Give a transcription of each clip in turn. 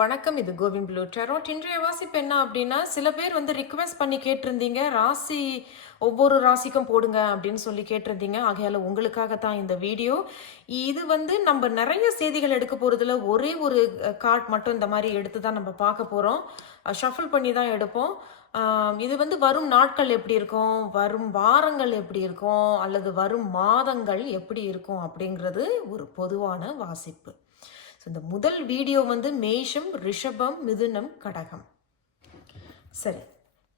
வணக்கம். இது கோவிந்த் ப்ளூ டெரோட். இன்றைய வாசிப்பு என்ன அப்படின்னா, சில பேர் ரிக்வெஸ்ட் பண்ணி கேட்டிருந்தீங்க. ஒவ்வொரு ராசிக்கும் போடுங்க அப்படின்னு சொல்லி கேட்டிருந்தீங்க. ஆகையால உங்களுக்காக தான் இந்த வீடியோ. இது நம்ம நிறைய செய்திகள் எடுக்க போறதுல ஒரே ஒரு கார்ட் மட்டும் இந்த மாதிரி எடுத்து தான் நம்ம பார்க்க போறோம். ஷஃபிள் பண்ணி தான் எடுப்போம். இது வரும் நாட்கள் எப்படி இருக்கும், வரும் வாரங்கள் எப்படி இருக்கும், அல்லது வரும் மாதங்கள் எப்படி இருக்கும் அப்படிங்கிறது ஒரு பொதுவான வாசிப்பு. இந்த முதல் வீடியோ மேஷம், ரிஷபம், மிதுனம், கடகம். சரி,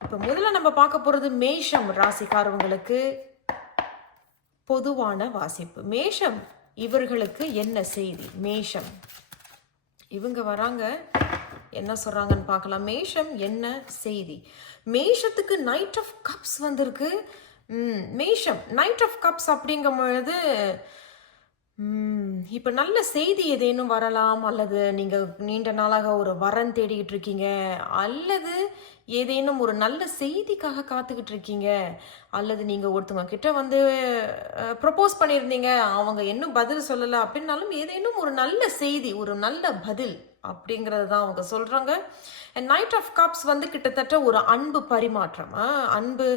இப்போ முதல்ல நம்ம பார்க்க போறது மேஷம் ராசிக்காரவங்களுக்கு பொதுவான வாசிப்பு. மேஷம் இவர்களுக்கு என்ன செய்தி? மேஷம் இவங்க வராங்க, என்ன சொல்றாங்கன்னு பார்க்கலாம். மேஷம் என்ன செய்தி? மேஷத்துக்கு நைட் ஆஃப் கப்ஸ் வந்திருக்கு. மேஷம் நைட் ஆஃப் கப்ஸ் அப்படிங்கும் பொழுது இப்போ நல்ல செய்தி ஏதேனும் வரலாம், அல்லது நீங்கள் நீண்ட நாளாக ஒரு வரன் தேடிக்கிட்டு இருக்கீங்க, அல்லது ஏதேனும் ஒரு நல்ல செய்திக்காக காத்துக்கிட்டு இருக்கீங்க, அல்லது நீங்கள் ஒருத்தவங்க கிட்ட ப்ரப்போஸ் பண்ணியிருந்தீங்க, அவங்க இன்னும் பதில் சொல்லலை அப்படின்னாலும் ஏதேனும் ஒரு நல்ல செய்தி, ஒரு நல்ல பதில் அப்படிங்கிறது தான் அவங்க சொல்கிறாங்க. நைட் ஆஃப் கப்ஸ் கிட்டத்தட்ட ஒரு அன்பு பரிமாற்றம். அன்பு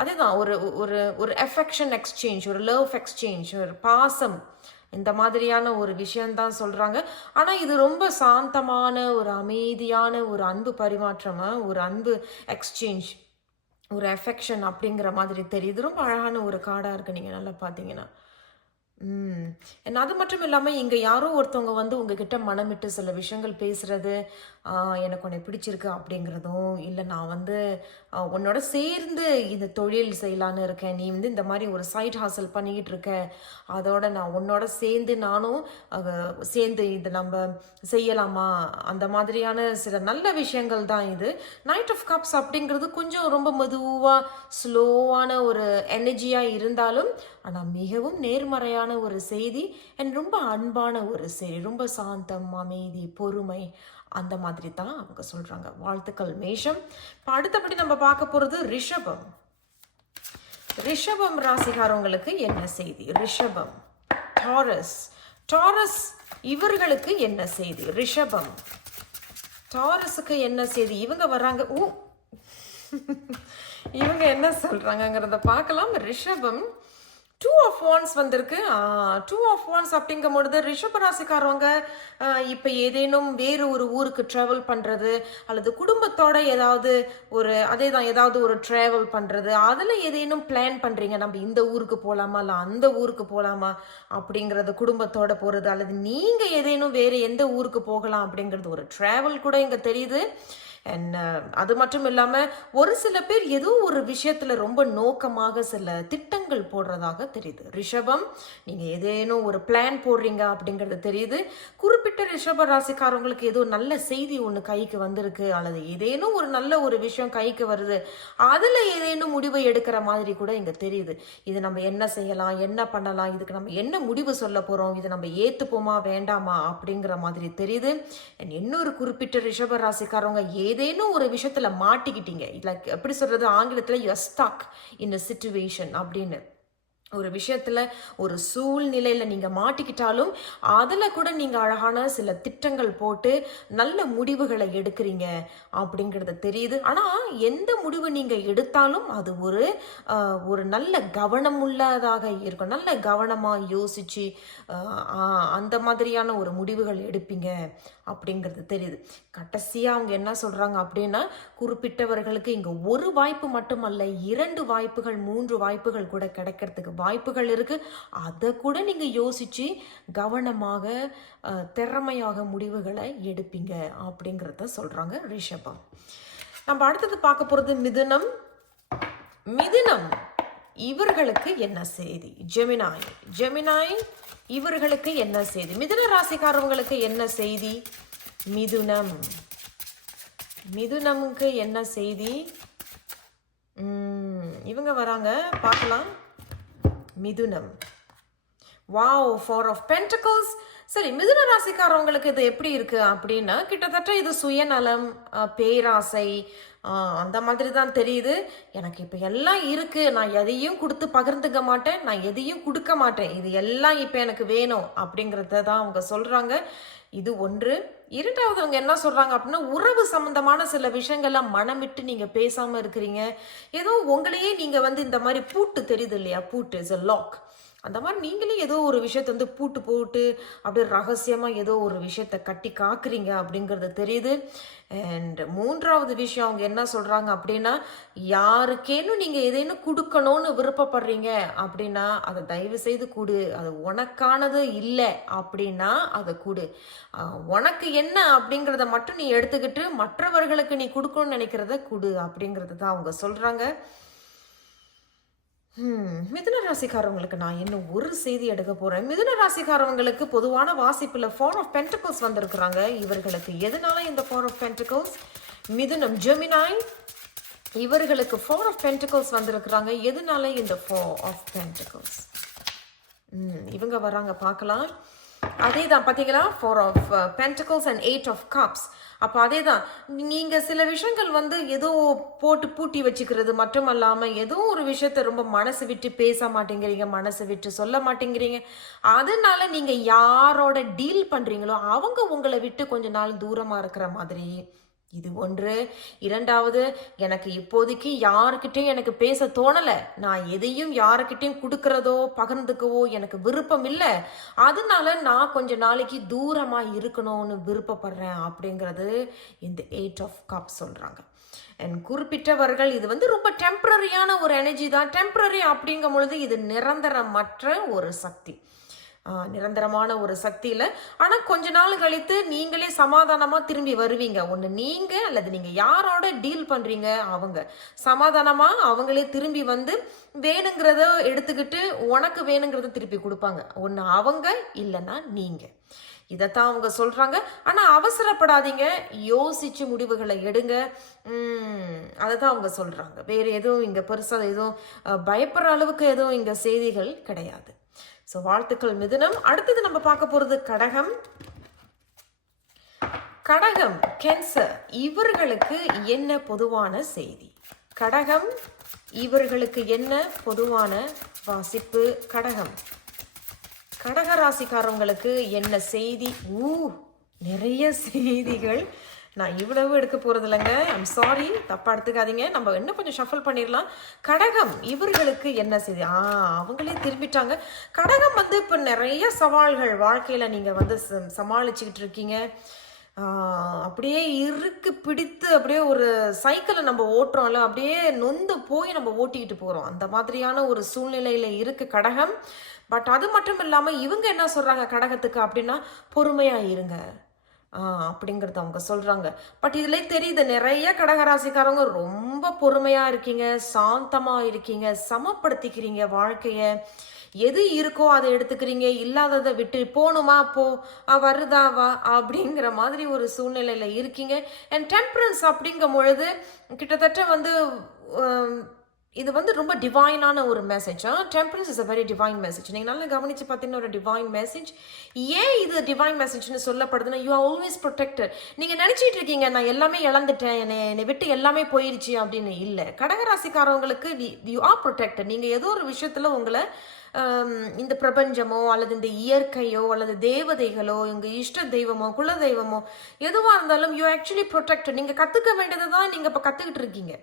அதேதான், ஒரு ஒரு ஒரு அஃபெக்ஷன் எக்ஸ்சேஞ்ச், ஒரு லவ் எக்ஸ்சேஞ்ச், ஒரு பாசம், இந்த மாதிரியான ஒரு விஷயம்தான் சொல்றாங்க. ஆனா இது ரொம்ப சாந்தமான ஒரு அமைதியான ஒரு அன்பு பரிமாற்றமா, ஒரு அன்பு எக்ஸ்சேஞ்ச், ஒரு அஃபெக்ஷன் அப்படிங்கிற மாதிரி தெரியுது. ரொம்ப அழகான ஒரு கார்டா இருக்கு நீங்க நல்லா பார்த்தீங்கன்னா. அது மட்டும் இல்லாமல் இங்கே யாரோ ஒருத்தவங்க உங்ககிட்ட மனமிட்டு சில விஷயங்கள் பேசுறது, எனக்கு உன்னை பிடிச்சிருக்கு அப்படிங்கிறதும், இல்லை நான் உன்னோட சேர்ந்து இந்த தொழில் செய்யலான்னு இருக்கேன், நீ இந்த மாதிரி ஒரு சைட் ஹாசல் பண்ணிக்கிட்டு இருக்க, அதோட நான் உன்னோட சேர்ந்து நானும் சேர்ந்து இது நம்ம செய்யலாமா, அந்த மாதிரியான சில நல்ல விஷயங்கள் தான் இது. நைட் ஆஃப் கப்ஸ் அப்படிங்கிறது கொஞ்சம் ரொம்ப மெதுவாக ஸ்லோவான ஒரு எனர்ஜியாக இருந்தாலும், ஆனால் மிகவும் நேர்மறையான ஒரு செய்தி, ரொம்ப அன்பான ஒரு செய்தி, ரொம்ப சாந்தம், அமைதி, பொறுமை, அந்த மாதிரி தான் அவங்க சொல்றாங்க. வாழ்த்துக்கள் மேஷம். அடுத்தபடி நம்ம பார்க்க போறது ரிஷபம். ரிஷபம் ராசிகாரங்களுக்கு என்ன செய்தி? ரிஷபம், டாரஸ் இவர்களுக்கு என்ன செய்தி? ரிஷபம், டாரஸுக்கு என்ன செய்தி? இவங்க வர்றாங்க. இவங்க என்ன சொல்றாங்கிறத பார்க்கலாம். ரிஷபம் 2 of Wands வந்திருக்கு. 2 of Wands அப்படிங்கும் பொழுது ரிஷப ராசிக்காரவங்க இப்போ ஏதேனும் வேறு ஒரு ஊருக்கு ட்ராவல் பண்ணுறது, அல்லது குடும்பத்தோட ஏதாவது ஒரு ட்ராவல் பண்ணுறது, அதில் ஏதேனும் பிளான் பண்ணுறீங்க, நம்ம இந்த ஊருக்கு போகலாமா இல்லை அந்த ஊருக்கு போகலாமா அப்படிங்கிறது, குடும்பத்தோட போகிறது, அல்லது நீங்கள் ஏதேனும் வேறு எந்த ஊருக்கு போகலாம் அப்படிங்கிறது ஒரு ட்ராவல் கூட இங்கே தெரியுது. அது மட்டும் இல்லாமல் ஒரு சில பேர் ஏதோ ஒரு விஷயத்தில் ரொம்ப நோக்கமாக சில திட்டங்கள் போடுறதாக தெரியுது. ரிஷபம், நீங்கள் ஏதேனும் ஒரு பிளான் போடுறீங்க அப்படிங்கிறது தெரியுது. குறிப்பிட்ட ரிஷப ராசிக்காரவங்களுக்கு ஏதோ நல்ல செய்தி ஒன்று கைக்கு வந்திருக்கு, அல்லது ஏதேனும் ஒரு நல்ல ஒரு விஷயம் கைக்கு வருது, அதில் ஏதேனும் முடிவை எடுக்கிற மாதிரி கூட இங்கே தெரியுது. இது நம்ம என்ன செய்யலாம், என்ன பண்ணலாம், இதுக்கு நம்ம என்ன முடிவு சொல்ல போகிறோம், இதை நம்ம ஏற்றுப்போமா வேண்டாமா அப்படிங்கிற மாதிரி தெரியுது. இன்னொரு குறிப்பிட்ட ரிஷப ராசிக்காரவங்க ஏதேனும் ஒரு விஷயத்துல மாட்டிக்கிட்டீங்க, லைக் எப்படி சொல்றது, ஆங்கிலத்துல you are stuck in a situation அப்படின்னு ஒரு விஷயத்துல ஒரு சூழ்நிலையில நீங்க மாட்டிக்கிட்டாலும் அதுல கூட நீங்க அழகான சில திட்டங்கள் போட்டு நல்ல முடிவுகளை எடுக்கிறீங்க அப்படிங்கிறது தெரியுது. ஆனா எந்த முடிவு நீங்க எடுத்தாலும் அது ஒரு நல்ல கவனம் உள்ளதாக இருக்கும், நல்ல கவனமா யோசிச்சு அந்த மாதிரியான ஒரு முடிவுகள் எடுப்பீங்க அப்படிங்கிறது தெரியுது. கடைசியா அவங்க என்ன சொல்றாங்க அப்படின்னா, குறிப்பிட்டவர்களுக்கு இங்க ஒரு வாய்ப்பு மட்டுமல்ல, 2 வாய்ப்புகள் 3 வாய்ப்புகள் கூட கிடைக்கிறதுக்கு வாய்ப்புகள் இருக்கு. அதை கூட நீங்க யோசிச்சு கவனமாக திறமையாக முடிவுகளை எடுப்பீங்க அப்படிங்கிறத சொல்றாங்க ரிஷபம். நம்ம அடுத்தது பார்க்க போறது மிதுனம். மிதுனம் இவர்களுக்கு என்ன செய்தி? ஜெமினாய் இவர்களுக்கு என்ன செய்தி? மிதுன ராசிக்காரவங்களுக்கு என்ன செய்தி? மிதுனமுக்கு என்ன செய்தி? இவங்க வராங்க, பார்க்கலாம். மிதுனம், வாவ், 4 of Pentacles. சரி, மிதுன ராசிக்காரவங்களுக்கு இது எப்படி இருக்கு அப்படின்னா, கிட்டத்தட்ட இது சுயநலம், பேராசை, அந்த மாதிரி தான் தெரியுது. எனக்கு இப்ப எல்லாம் இருக்கு. நான் எதையும் குடுத்து பகிர்ந்துக்க மாட்டேன். நான் எதையும் குடுக்க மாட்டேன். இது எல்லாம் இப்ப எனக்கு வேணும் அப்படிங்கிறத தான் அவங்க சொல்றாங்க. இது ஒன்று. 2வது அவங்க என்ன சொல்றாங்க அப்படின்னா, உறவு சம்பந்தமான சில விஷயங்கள்ல மனம் விட்டு நீங்க பேசாம இருக்கிறீங்க. ஏதோ உங்களையே நீங்க வந்து இந்த மாரி பூட்டு தெரியுது இல்லையா? பூட்டு இஸ் a லாக். அந்த மாதிரி நீங்களே ஏதோ ஒரு விஷயத்த வந்து பூட்டு போட்டு அப்படியே ரகசியமா ஏதோ ஒரு விஷயத்த கட்டி காக்குறீங்க அப்படிங்கிறது தெரியுது. அண்ட் 3வது விஷயம் அவங்க என்ன சொல்றாங்க அப்படின்னா, யாருக்கேனும் நீங்க ஏதேனும் கொடுக்கணும்னு விருப்பப்படுறீங்க அப்படின்னா அதை தயவு செய்து கொடு. அது உனக்கானது இல்லை அப்படின்னா அதை கொடு. உனக்கு என்ன அப்படிங்கிறத மட்டும் நீ எடுத்துக்கிட்டு மற்றவர்களுக்கு நீ கொடுக்கணும்னு நினைக்கிறத கொடு அப்படிங்கிறது தான் அவங்க சொல்றாங்க. மிதுன ராசிக்காரவங்களுக்கு நான் இன்னும் ஒரு செய்தி எடுக்க போறேன். மிதுன ராசிக்காரவங்களுக்கு பொதுவான வாசிப்புல 4 ஆஃப் பென்டிகல்ஸ் வந்திருக்கிறாங்க. இவர்களுக்கு எதனால இந்த 4 ஆஃப் பென்டிகல்ஸ்? மிதுனம் ஜெமினாய், இவர்களுக்கு 4 ஆஃப் பென்டிகல்ஸ் வந்திருக்கிறாங்க. எதனால இந்த 4 ஆஃப் பென்டிகல்ஸ்? இவங்க வராங்க பார்க்கலாம். அதே தான் பார்த்தீங்களா, 4 of pentacles and 8 of cups. அப்போ அதே தான், நீங்கள் சில விஷயங்கள் வந்து ஏதோ போட்டு பூட்டி வச்சுக்கிறது மட்டும் இல்லாமல் ஏதோ ஒரு விஷயத்த ரொம்ப மனசு விட்டு பேச மாட்டேங்கிறீங்க, மனசு விட்டு சொல்ல மாட்டேங்கிறீங்க. அதனால நீங்கள் யாரோட டீல் பண்ணுறீங்களோ அவங்க உங்களை விட்டு கொஞ்ச நாள் தூரமாக இருக்கிற மாதிரி இது ஒன்று. 2வது, எனக்கு இப்போதைக்கு யாருக்கிட்டையும் எனக்கு பேச தோணலை. நான் எதையும் யாருக்கிட்டையும் கொடுக்கறதோ பகிர்ந்துக்கவோ எனக்கு விருப்பம் இல்லை. அதனால நான் கொஞ்ச நாளைக்கு தூரமாக இருக்கணும்னு விருப்பப்படுறேன் அப்படிங்கிறது இந்த 8 ஆஃப் கப் சொல்கிறாங்க. அண்ட் குறிப்பிட்டவர்கள் இது வந்து ரொம்ப டெம்பரரியான ஒரு எனர்ஜி தான். டெம்பரரி அப்படிங்கும் பொழுது இது நிரந்தரமற்ற ஒரு சக்தி, நிரந்தரமான ஒரு சக்தியில். ஆனால் கொஞ்ச நாள் கழித்து நீங்களே சமாதானமாக திரும்பி வருவீங்க. ஒன்று நீங்கள் அல்லது நீங்கள் யாரோட டீல் பண்ணுறீங்க அவங்க சமாதானமாக அவங்களே திரும்பி வந்து வேணுங்கிறத எடுத்துக்கிட்டு உனக்கு வேணுங்கிறத திருப்பி கொடுப்பாங்க. ஒன்று அவங்க இல்லைன்னா நீங்கள். இதைத்தான் அவங்க சொல்கிறாங்க. ஆனால் அவசரப்படாதீங்க, யோசிச்சு முடிவுகளை எடுங்க. அதை தான் அவங்க சொல்கிறாங்க. வேறு எதுவும் இங்கே பெருசாக எதுவும் பயப்படுற அளவுக்கு எதுவும் இங்கே செய்திகள் கிடையாது. ஸோ வாழ்த்துக்கள் மிதுனம். அடுத்தது நம்ம பார்க்க போகிறது கடகம். கடகம் கேன்சர், இவர்களுக்கு என்ன பொதுவான செய்தி? கடகம், இவர்களுக்கு என்ன பொதுவான வாசிப்பு? கடகம், கடகராசிக்காரவங்களுக்கு என்ன செய்தி? நிறைய செய்திகள். நான் இவ்வளவு எடுக்க போகிறது இல்லைங்க. ஐம் சாரி, தப்பாக எடுத்துக்காதீங்க. நம்ம இன்னும் கொஞ்சம் ஷஃபல் பண்ணிடலாம். கடகம், இவர்களுக்கு என்ன செய்தி? அவங்களே திரும்பிட்டாங்க. கடகம் வந்து இப்போ நிறைய சவால்கள் வாழ்க்கையில் நீங்கள் வந்து சமாளிச்சுக்கிட்டு இருக்கீங்க. அப்படியே இருக்கு பிடித்து அப்படியே ஒரு சைக்கிளை நம்ம ஓட்டுறோம்ல, அப்படியே நொந்து போய் நம்ம ஓட்டிக்கிட்டு போகிறோம். அந்த மாதிரியான ஒரு சூழ்நிலையில் இருக்குது கடகம். பட் அது மட்டும் இல்லாமல் இவங்க என்ன சொல்கிறாங்க கடகத்துக்கு அப்படின்னா, பொறுமையாக இருங்க அப்படிங்கிறத அவங்க சொல்கிறாங்க. பட் இதில் தெரியுது நிறைய கடகராசிக்காரங்க ரொம்ப பொறுமையாக இருக்கீங்க, சாந்தமாக இருக்கீங்க, சமப்படுத்திக்கிறீங்க வாழ்க்கையை. எது இருக்கோ அதை எடுத்துக்கிறீங்க, இல்லாததை விட்டு போகணுமா போ, வருதா வா அப்படிங்கிற மாதிரி ஒரு சூழ்நிலையில் இருக்கீங்க. அண்ட் டெம்பரன்ஸ் அப்படிங்கும் பொழுது கிட்டத்தட்ட வந்து இது வந்து ரொம்ப டிவைனான ஒரு message. Temperance is a very divine message. நீங்கள் நல்லா கவனித்து பார்த்தீங்கன்னா ஒரு டிவைன் மெசேஜ். ஏன் இது டிவைன் மெசேஜ்னு சொல்லப்படுதுன்னா, யூ ஆர் ஆல்வேஸ் ப்ரொடெக்டட். நீங்கள் நினச்சிட்டு இருக்கீங்க நான் எல்லாமே இழந்துட்டேன், என்னை விட்டு எல்லாமே போயிடுச்சு அப்படின்னு. இல்லை, கடகராசிக்காரவங்களுக்கு யூ ஆர் ப்ரொடெக்டட். நீங்கள் ஏதோ ஒரு விஷயத்தில் உங்களை இந்த பிரபஞ்சமோ அல்லது இந்த இயற்கையோ அல்லது தேவதைகளோ உங்கள் இஷ்ட தெய்வமோ குல தெய்வமோ எதுவாக இருந்தாலும் யூ ஆக்சுவலி ப்ரொடெக்டட். நீங்கள் கற்றுக்க வேண்டியது தான் நீங்கள் இப்போ கற்றுக்கிட்டு இருக்கீங்க.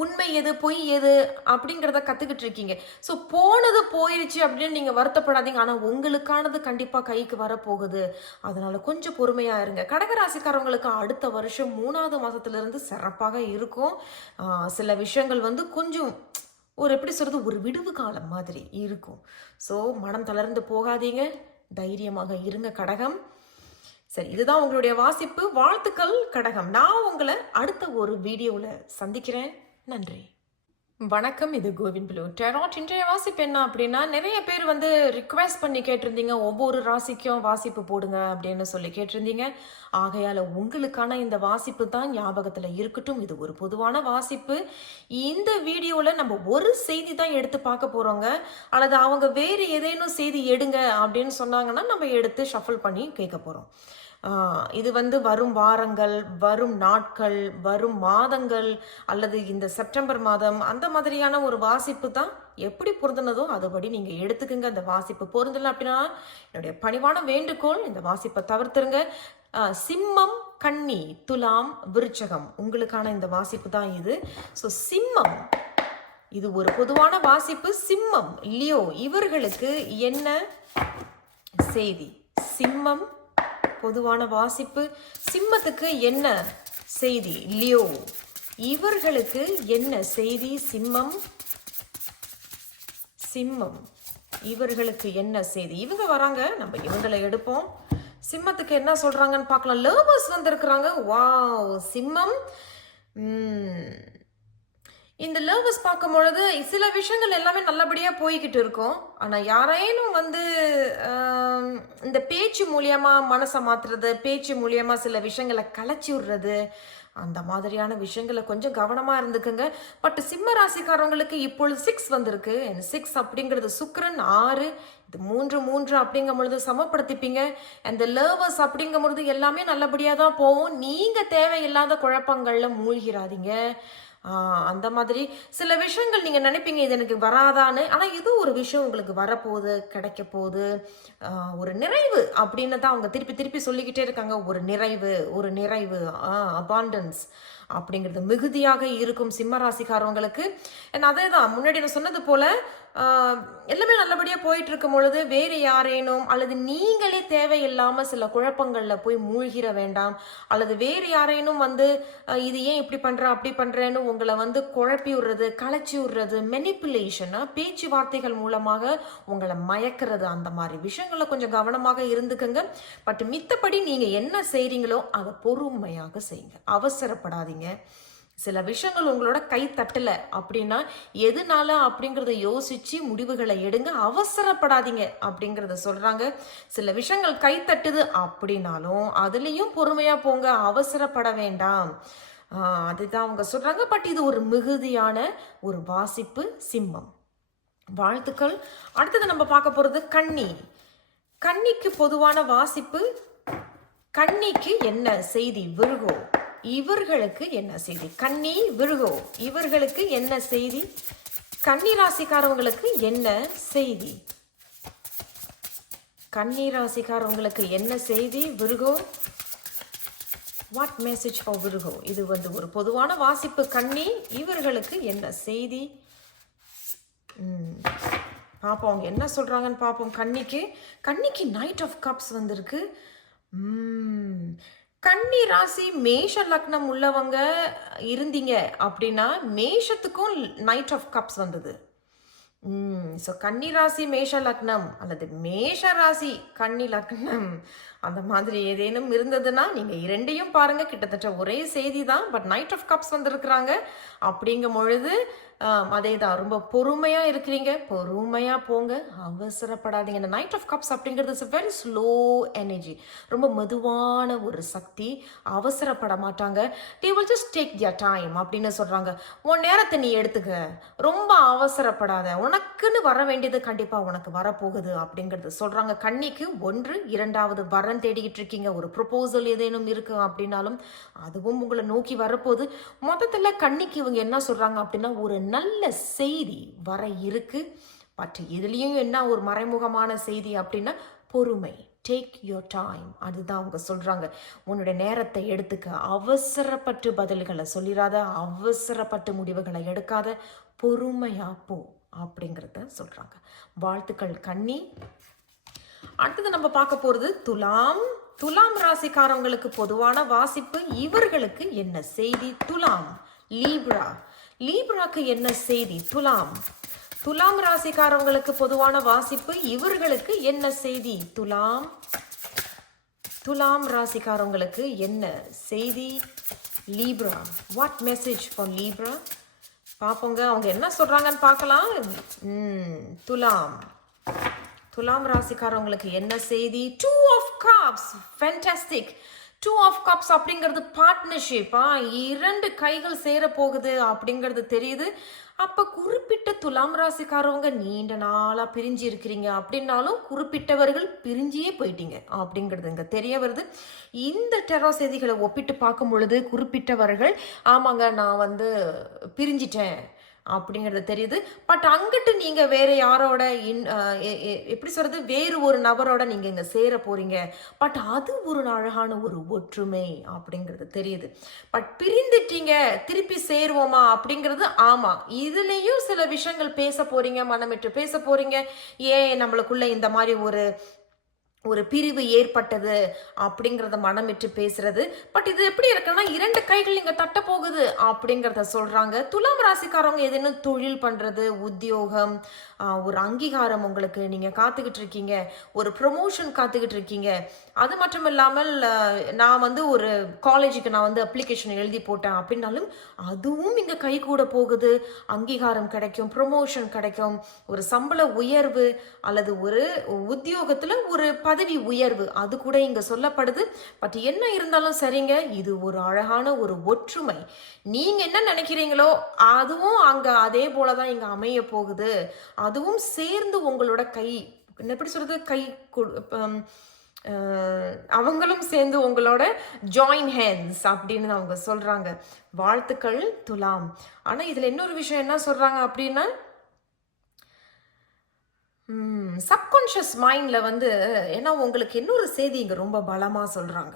உண்மை எது பொய் எது அப்படிங்கிறத கற்றுக்கிட்டு இருக்கீங்க. ஸோ போனது போயிடுச்சு அப்படின்னு நீங்கள் வருத்தப்படாதீங்க. ஆனால் உங்களுக்கானது கண்டிப்பாக கைக்கு வரப்போகுது. அதனால் கொஞ்சம் பொறுமையாக இருங்க. கடகராசிக்காரவங்களுக்கு அடுத்த வருஷம் 3வது மாதத்துலேருந்து சிறப்பாக இருக்கும். சில விஷயங்கள் வந்து கொஞ்சம் ஒரு எப்படி சொல்கிறது, ஒரு விடுவு காலம் மாதிரி இருக்கும். ஸோ மனம் தளர்ந்து போகாதீங்க, தைரியமாக இருங்க கடகம். சரி, இதுதான் உங்களுடைய வாசிப்பு. வாழ்த்துக்கள் கடகம். நான் உங்களை அடுத்த ஒரு வீடியோவில் சந்திக்கிறேன். நன்றி. வணக்கம், இது கோவின் ப்ளூ டேராட். இன்றைய வாசிப்பு என்ன அப்படின்னா, நிறைய பேர் வந்து ரிக்வெஸ்ட் பண்ணி கேட்டிருந்தீங்க, ஒவ்வொரு ராசிக்கும் வாசிப்பு போடுங்க அப்படின்னு சொல்லி கேட்டிருந்தீங்க. ஆகையால உங்களுக்கான இந்த வாசிப்பு தான் ஞாபகத்தில் இருக்கட்டும். இது ஒரு பொதுவான வாசிப்பு. இந்த வீடியோவில் நம்ம ஒரு செய்தி தான் எடுத்து பார்க்க போகிறோங்க. அல்லது அவங்க வேறு ஏதேனும் செய்தி எடுங்க அப்படின்னு சொன்னாங்கன்னா நம்ம எடுத்து ஷஃபிள் பண்ணி கேட்க போகிறோம். இது வந்து வரும் வாரங்கள், வரும் நாட்கள், வரும் மாதங்கள், அல்லது இந்த செப்டம்பர் மாதம் அந்த மாதிரியான ஒரு வாசிப்பு தான் எப்படி பொருந்தினதோ அதுபடி நீங்கள் எடுத்துக்குங்க. அந்த வாசிப்பு பொருந்தலை அப்படின்னா என்னுடைய பணிவான வேண்டுகோள், இந்த வாசிப்பை தவிர்த்துருங்க. சிம்மம், கன்னி, துலாம், விருச்சகம் உங்களுக்கான இந்த வாசிப்பு தான் இது. ஸோ சிம்மம், இது ஒரு பொதுவான வாசிப்பு. சிம்மம், லியோ இவர்களுக்கு என்ன செய்தி? சிம்மம் பொதுவான வாசிப்பு. சிம்மத்துக்கு என்ன செய்தி? லியோ இவர்களுக்கு என்ன செய்தி? சிம்மம் இவர்களுக்கு என்ன செய்தி? இவங்க வராங்க, நம்ம இவங்களை எடுப்போம். சிம்மத்துக்கு என்ன சொல்றாங்கன்னு பார்க்கலாம். லவர்ஸ் வந்திருக்கிறாங்க. வாவ், சிம்மம். இந்த லவர்ஸ் பார்க்கும் பொழுது சில விஷயங்கள் எல்லாமே நல்லபடியாக போய்கிட்டு இருக்கும். ஆனால் யாரேனும் வந்து இந்த பேச்சு மூலியமாக மனசை மாற்றுறது, பேச்சு மூலியமாக சில விஷயங்களை கலைச்சி விடுறது, அந்த மாதிரியான விஷயங்களை கொஞ்சம் கவனமாக இருந்துக்குங்க. பட் சிம்ம ராசிக்காரவங்களுக்கு இப்பொழுது 6 வந்திருக்கு. 6 அப்படிங்கிறது சுக்கிரன், 6 இது 3 அப்படிங்கும் பொழுது சமப்படுத்திப்பீங்க. அந்த லவர்ஸ் அப்படிங்கும் பொழுது எல்லாமே நல்லபடியாக தான் போகும். நீங்கள் தேவையில்லாத குழப்பங்களில் மூழ்கிறாதீங்க. அந்த மாதிரி சில விஷயங்கள் நீங்கள் நினைப்பீங்க இது எனக்கு வராதான்னு, ஆனால் இது ஒரு விஷயம் உங்களுக்கு வரப்போகுது, கிடைக்க போகுது. ஒரு நிறைவு அப்படின்னு தான் அவங்க திருப்பி சொல்லிக்கிட்டே இருக்காங்க. ஒரு நிறைவு அபாண்டன்ஸ் அப்படிங்கிறது மிகுதியாக இருக்கும் சிம்மராசிக்காரவங்களுக்கு. அதே தான் முன்னாடி நான் சொன்னது போல எல்லாமே நல்லபடியாக போயிட்டு இருக்கும் பொழுது வேறு யாரேனும் அல்லது நீங்களே தேவையில்லாமல் சில குழப்பங்களில் போய் மூழ்கிற வேண்டாம். அல்லது வேறு யாரேனும் வந்து இது ஏன் இப்படி பண்ணுற அப்படி பண்ணுறேன்னு உங்களை வந்து குழப்பி விடுறது, கலைச்சி விடுறது, மெனிப்புலேஷன், பேச்சுவார்த்தைகள் மூலமாக உங்களை மயக்கிறது, அந்த மாதிரி விஷயங்களை கொஞ்சம் கவனமாக இருந்துக்குங்க. பட் மித்தபடி நீங்கள் என்ன செய்கிறீங்களோ அதை பொறுமையாக செய்யுங்க, அவசரப்படாதீங்க. சில விஷயங்கள் உங்களோட கை தட்டலை அப்படின்னா எதுனால அப்படிங்கிறத யோசிச்சு முடிவுகளை எடுங்க, அவசரப்படாதீங்க அப்படிங்கிறத சொல்றாங்க. சில விஷயங்கள் கை தட்டுது அப்படின்னாலும் அதுலேயும் பொறுமையா போங்க, அவசரப்பட வேண்டாம், அதுதான் அவங்க சொல்றாங்க. பட் இது ஒரு மிகுதியான ஒரு வாசிப்பு. சிம்மம், வாழ்த்துக்கள். அடுத்தது நம்ம பார்க்க போறது கன்னி. கன்னிக்கு பொதுவான வாசிப்பு. கன்னிக்கு என்ன செய்தி? விருகோ இவர்களுக்கு என்ன செய்தி? கன்னி, விருகோ இவர்களுக்கு என்ன செய்தி? கன்னி ராசிக்காரவங்களுக்கு என்ன செய்தி? கன்னி ராசிக்காரவங்களுக்கு என்ன செய்தி? விருகோ, வாட் மெசேஜ் ஃபார் விருகோ? இது வந்து ஒரு பொதுவான வாசிப்பு. கன்னி இவர்களுக்கு என்ன செய்தி? பார்ப்போம் அவங்க என்ன சொல்றாங்கன்னு பார்ப்போம். கன்னிக்கு நைட் ஆஃப் கப்ஸ் வந்திருக்கு. கன்னி ராசி மேஷ லக்னம் உள்ளவங்க இருந்தீங்க அப்படின்னா மேஷத்துக்கும் நைட் ஆஃப் கப்ஸ் வந்தது. ஸோ கன்னி ராசி மேஷ லக்னம் அல்லது மேஷ ராசி கன்னி லக்னம் அந்த மாதிரி ஏதேனும் இருந்ததுன்னா நீங்கள் இரண்டையும் பாருங்க, கிட்டத்தட்ட ஒரே செய்தி தான். பட் நைட் ஆஃப் கப்ஸ் வந்திருக்கிறாங்க அப்படிங்கும் பொழுது அதே தான், ரொம்ப பொறுமையாக இருக்கிறீங்க, பொறுமையாக போங்க, அவசரப்படாதீங்க. இந்த நைட் ஆஃப் கப்ஸ் அப்படிங்கிறது இஸ் வெரி ஸ்லோ எனர்ஜி, ரொம்ப மெதுவான ஒரு சக்தி, அவசரப்பட மாட்டாங்க. they will just take their time அப்படின்னு சொல்கிறாங்க. உன் நேரத்தை நீ எடுத்துக்க, ரொம்ப அவசரப்படாத, உனக்குன்னு வர வேண்டியது கண்டிப்பாக உனக்கு வரப்போகுது அப்படிங்கிறது சொல்கிறாங்க. கன்னிக்கு 1 2வது வரன் தேடிக்கிட்டு இருக்கீங்க, ஒரு ப்ரொபோசல் ஏதேனும் இருக்கு அப்படின்னாலும் அதுவும் உங்களை நோக்கி வரப்போகுது. மொத்தத்தில் கன்னிக்கு இவங்க என்ன சொல்கிறாங்க அப்படின்னா ஒரு நல்ல செய்தி வர இருக்கு. பட் இதுலேயும் என்ன ஒரு மறைமுகமான செய்தி அப்படின்னா பொறுமை, டேக் யோர் டைம், அதுதான் அவங்க சொல்கிறாங்க. உன்னுடைய நேரத்தை எடுத்துக்க, அவசரப்பட்டு பதில்களை சொல்லிடாத, அவசரப்பட்டு முடிவுகளை எடுக்காத, பொறுமையாக போ அப்படிங்கிறத சொல்கிறாங்க. வாழ்த்துக்கள் கன்னி. அடுத்தது நம்ம பார்க்க போகிறது துலாம் ராசிக்காரவங்களுக்கு பொதுவான வாசிப்பு. இவர்களுக்கு என்ன செய்தி? துலாம், லீப்ராக்கு என்ன செய்தி? துலாம் ராசிக்காரவங்களுக்கு பொதுவான வாசிப்பு. இவர்களுக்கு என்ன செய்தி? துலாம் ராசிக்காரவங்களுக்கு என்ன செய்தி? Libra, what message for Libra? பார்ப்போங்க அவங்க என்ன சொல்றாங்கன்னு பார்க்கலாம். துலாம் துலாம் ராசிக்காரவங்களுக்கு என்ன செய்தி? 2 of cups, fantastic. 2 of cups அப்படிங்கிறது பார்ட்னர்ஷிப்பா, 2 கைகள் சேர போகுது அப்படிங்கிறது தெரியுது. அப்ப குறிப்பிட்ட துலாம் ராசிக்காரவங்க நீண்ட நாளா பிரிஞ்சு இருக்கிறீங்க அப்படின்னாலும் குறிப்பிட்டவர்கள் பிரிஞ்சியே போயிட்டீங்க அப்படிங்கிறது இங்க தெரிய வருது. இந்த டெரா செய்திகளை ஒப்பிட்டு பார்க்கும் பொழுது குறிப்பிட்டவர்கள் ஆமாங்க நான் வந்து பிரிஞ்சிட்டேன் அப்படிங்கிறது தெரியுது. பட் அங்கிட்டு நீங்க வேற யாரோட எப்படி சொல்றது, வேறு ஒரு நபரோட நீங்க இங்க சேர போறீங்க. பட் அது ஒரு அழகான ஒரு ஒற்றுமை அப்படிங்கிறது தெரியுது. பட் பிரிந்துட்டீங்க திருப்பி சேருவோமா அப்படிங்கிறது ஆமா, இதுலயும் சில விஷயங்கள் பேச போறீங்க, மனமிட்டு பேச போறீங்க. ஏன் நம்மளுக்குள்ள இந்த மாதிரி ஒரு பிரிவு ஏற்பட்டது அப்படிங்கிறத மனமிட்டு பேசுறது. பட் இது எப்படி இருக்குன்னா 2 கைகள் இங்க தட்ட போகுது அப்படிங்கிறத சொல்றாங்க. துலாம் ராசிக்காரவங்க எதுன்னு தொழில் பண்றது, உத்தியோகம், ஒரு அங்கீகாரம் உங்களுக்கு நீங்க காத்துக்கிட்டு இருக்கீங்க, ஒரு ப்ரொமோஷன் காத்துக்கிட்டு இருக்கீங்க. அது மட்டும் இல்லாமல் நான் வந்து ஒரு காலேஜுக்கு நான் வந்து அப்ளிகேஷன் எழுதி போட்டேன் அப்படின்னாலும் அதுவும் இங்க கை கூட போகுது. அங்கீகாரம் கிடைக்கும், ப்ரொமோஷன் கிடைக்கும், ஒரு சம்பள உயர்வு அல்லது ஒரு உத்தியோகத்துல ஒரு பதவி உயர்வு அது கூட இங்க சொல்லப்படுது. பட் என்ன இருந்தாலும் சரிங்க, இது ஒரு அழகான ஒரு ஒற்றுமை. நீங்க என்ன நினைக்கிறீங்களோ அதுவும் அங்க அதே போலதான் இங்க அமைய போகுது. அதுவும் சேர்ந்து உங்களோட கை எப்படி சொல்றது, கை அவங்களும் சேர்ந்து உங்களோட ஜாயின் ஹேண்ட்ஸ் அப்படின்னு அவங்க சொல்றாங்க. வாழ்த்துக்கள் துலாம். ஆனா இதுல இன்னொரு விஷயம் என்ன சொல்றாங்க அப்படின்னா, சப்கான்ஷியஸ் மைண்ட்ல வந்து ஏன்னா உங்களுக்கு இன்னொரு செய்தி இங்க ரொம்ப பலமா சொல்றாங்க.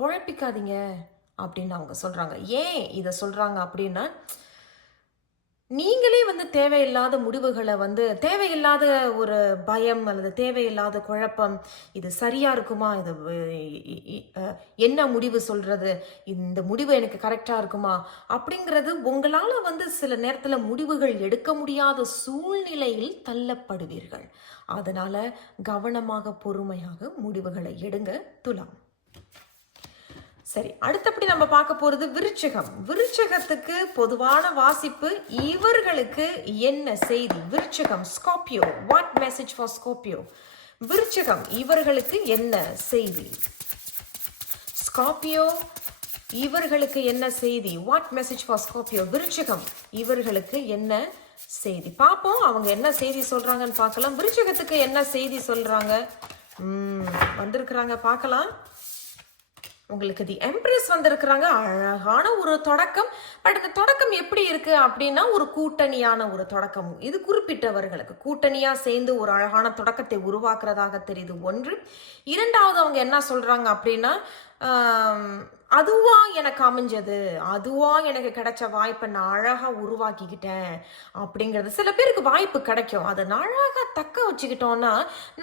குழப்பிக்காதீங்க அப்படின்னு அவங்க சொல்றாங்க. ஏன் இதை சொல்றாங்க அப்படின்னா, நீங்களே வந்து தேவையில்லாத முடிவுகளை வந்து தேவையில்லாத ஒரு பயம் அல்லது தேவையில்லாத குழப்பம், இது சரியா இருக்குமா, இது என்ன முடிவு சொல்றது, இந்த முடிவு எனக்கு கரெக்டா இருக்குமா அப்படிங்கிறது உங்களால வந்து சில நேரத்துல முடிவுகள் எடுக்க முடியாத சூழ்நிலையில் தள்ளப்படுவீர்கள். அதனால கவனமாக பொறுமையாக முடிவுகளை எடுங்க துலாம். சரி, அடுத்தபடி நம்ம பார்க்க போறது விருச்சிகம். விருச்சிகத்துக்கு பொதுவான வாசிப்பு, இவர்களுக்கு என்ன செய்தி? விருச்சிகம், Scorpio, what message for Scorpio? விருச்சிகம் இவர்களுக்கு என்ன செய்தி? ஸ்கார்பியோ இவர்களுக்கு என்ன செய்தி? What message for Scorpio? விருச்சிகம் இவர்களுக்கு என்ன செய்தி? பார்ப்போம் அவங்க என்ன செய்தி சொல்றாங்கன்னு பார்க்கலாம். விருச்சிகத்துக்கு என்ன செய்தி சொல்றாங்க வந்திருக்கிறாங்க பார்க்கலாம். உங்களுக்கு தி எம்ப்ரஸ் வந்திருக்கிறாங்க. அழகான ஒரு தொடக்கம். பட் இந்த தொடக்கம் எப்படி இருக்கு அப்படின்னா, ஒரு கூட்டணியான ஒரு தொடக்கம். இது குறிப்பிட்டவர்களுக்கு கூட்டணியா சேர்ந்து ஒரு அழகான தொடக்கத்தை உருவாக்குறதாக தெரியுது. ஒன்று. இரண்டாவது அவங்க என்ன சொல்றாங்க அப்படின்னா, அதுவா எனக்கு அமைஞ்சது, அதுவா எனக்கு கிடைச்ச வாய்ப்பை நான் அழகா உருவாக்கிக்கிட்டேன் அப்படிங்கிறது. சில பேருக்கு வாய்ப்பு கிடைக்கும், அதை அழகா தக்க வச்சுக்கிட்டோம்னா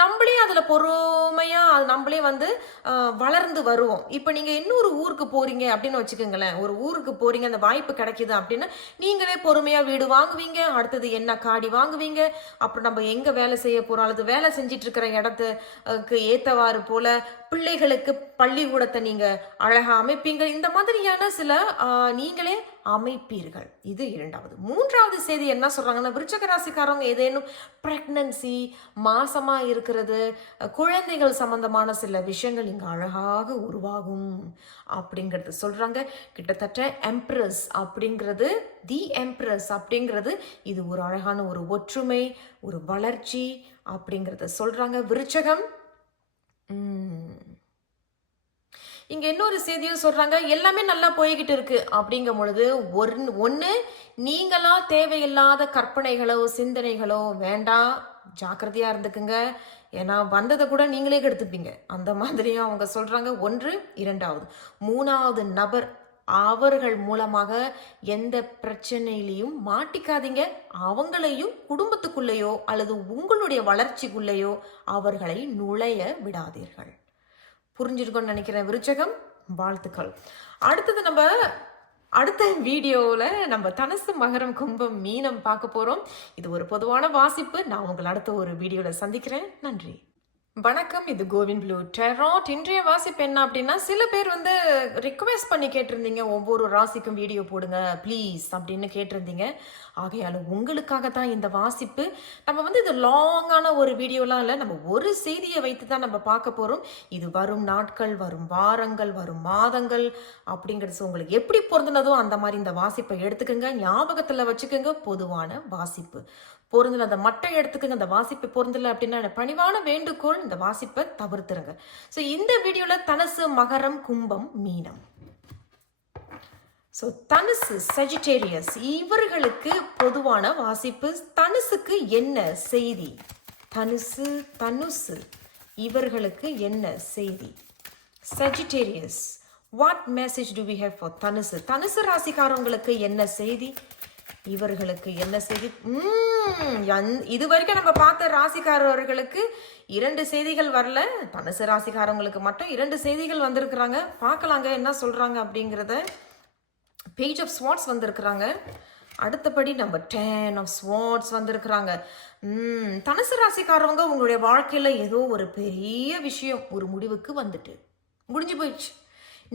நம்மளே அதுல பொறுமையா நம்மளே வந்து வளர்ந்து வருவோம். இப்ப நீங்க இன்னொரு ஊருக்கு போறீங்க அப்படின்னு வச்சுக்கோங்களேன், ஒரு ஊருக்கு போறீங்க, அந்த வாய்ப்பு கிடைக்குது அப்படின்னா நீங்களே பொறுமையா வீடு வாங்குவீங்க, அடுத்தது என்ன காடி வாங்குவீங்க, அப்புறம் நம்ம எங்க வேலை செய்ய போறோம் அல்லது வேலை செஞ்சிட்டு இருக்கிற இடத்துக்கு ஏத்தவாறு போல பிள்ளைகளுக்கு பள்ளிக்கூடத்தை நீங்க அழகா அமைப்பீங்க. இந்த மாதிரியான சில நீங்களே அமைப்பீர்கள். இது இரண்டாவது. மூன்றாவது செய்தி என்ன சொல்றாங்கன்னா, விருச்சிக ராசிக்காரங்க ஏதேனும் பிரெக்னன்சி, மாசமா இருக்கிறது, குழந்தைகள் சம்பந்தமான சில விஷயங்கள் இங்க அழகாக உருவாகும் அப்படிங்கிறது சொல்றாங்க. கிட்டத்தட்ட எம்ப்ரஸ் அப்படிங்கிறது, தி எம்ப்ரஸ் அப்படிங்கிறது இது ஒரு அழகான ஒரு ஒற்றுமை, ஒரு வளர்ச்சி அப்படிங்கிறத சொல்றாங்க. விருச்சகம் இங்க இன்னொரு செய்தியும் சொல்றாங்க, எல்லாமே நல்லா போய்கிட்டு இருக்கு அப்படிங்கும் பொழுது ஒண்ணு நீங்களா தேவையில்லாத கற்பனைகளோ சிந்தனைகளோ வேண்டாம், ஜாக்கிரதையா இருந்துக்குங்க. ஏன்னா வந்ததை கூட நீங்களே கெடுத்துப்பீங்க. அந்த மாதிரியும் அவங்க சொல்றாங்க. ஒன்று. இரண்டாவது. மூணாவது நபர், அவர்கள் மூலமாக எந்த பிரச்சனையிலையும் மாட்டிக்காதீங்க. அவங்களையும் குடும்பத்துக்குள்ளேயோ அல்லது உங்களுடைய வளர்ச்சிக்குள்ளேயோ அவர்களை நுழைய விடாதீர்கள். புரிஞ்சிருக்கும்னு நினைக்கிறேன் விருச்சகம். வாழ்த்துக்கள். அடுத்தது நம்ம அடுத்த வீடியோவில் நம்ம தனுசு, மகரம், கும்பம், மீனம் பார்க்க போகிறோம். இது ஒரு பொதுவான வாசிப்பு. நான் உங்களை அடுத்த ஒரு வீடியோவில் சந்திக்கிறேன். நன்றி. வணக்கம், இது கோவின் ப்ளூ டெராட். இன்றைய வாசிப்பு என்ன அப்படின்னா, சில பேர் வந்து ரிக்வெஸ்ட் பண்ணி கேட்டிருந்தீங்க, ஒவ்வொரு ராசிக்கும் வீடியோ போடுங்க ப்ளீஸ் அப்படின்னு கேட்டிருந்தீங்க. ஆகையால உங்களுக்காக தான் இந்த வாசிப்பு. நம்ம வந்து இது லாங்கான ஒரு வீடியோலாம் இல்லை, நம்ம ஒரு செய்தியை வைத்து தான் நம்ம பார்க்க போகிறோம். இது வரும் நாட்கள், வரும் வாரங்கள், வரும் மாதங்கள் அப்படிங்கிறது உங்களுக்கு எப்படி பொருந்தினதோ அந்த மாதிரி இந்த வாசிப்பை எடுத்துக்கோங்க. ஞாபகத்தில் வச்சுக்கோங்க, பொதுவான வாசிப்பு. பொருந்தல அந்த மட்டை எடுத்துக்கங்க, அந்த வாசிப்பை பொருந்தல அப்படின்னா பணிவான வேண்டுகோள், இந்த வாசிப்பை தவிர்த்துருங்க. ஸோ இந்த வீடியோவில் தனுசு, மகரம், கும்பம், மீனம். ஸோ தனுசு செஜிடேரியஸ் இவர்களுக்கு பொதுவான வாசிப்பு. தனுசுக்கு என்ன செய்தி? தனுசு இவர்களுக்கு என்ன செய்தி? Sagittarius, what message do we have for தனுசு? தனுசு ராசிக்காரங்களுக்கு என்ன செய்தி? இவர்களுக்கு என்ன செய்தி? இது வரைக்கும் நம்ம பார்த்த ராசிக்காரர்களுக்கு 2 செய்திகள் வரல. தனுசு ராசிக்காரங்களுக்கு மட்டும் 2 செய்திகள் வந்திருக்கிறாங்க. பார்க்கலாங்க என்ன சொல்றாங்க அப்படிங்கிறத. பேஜ் ஆஃப் ஸ்வாட்ஸ் வந்திருக்கிறாங்க. அடுத்தபடி நம்ம 10 ஆஃப் ஸ்வாட்ஸ் வந்திருக்கிறாங்க. தனுசு ராசிக்காரவங்க உங்களுடைய வாழ்க்கையில ஏதோ ஒரு பெரிய விஷயம் ஒரு முடிவுக்கு வந்துட்டு முடிஞ்சு போயிடுச்சு.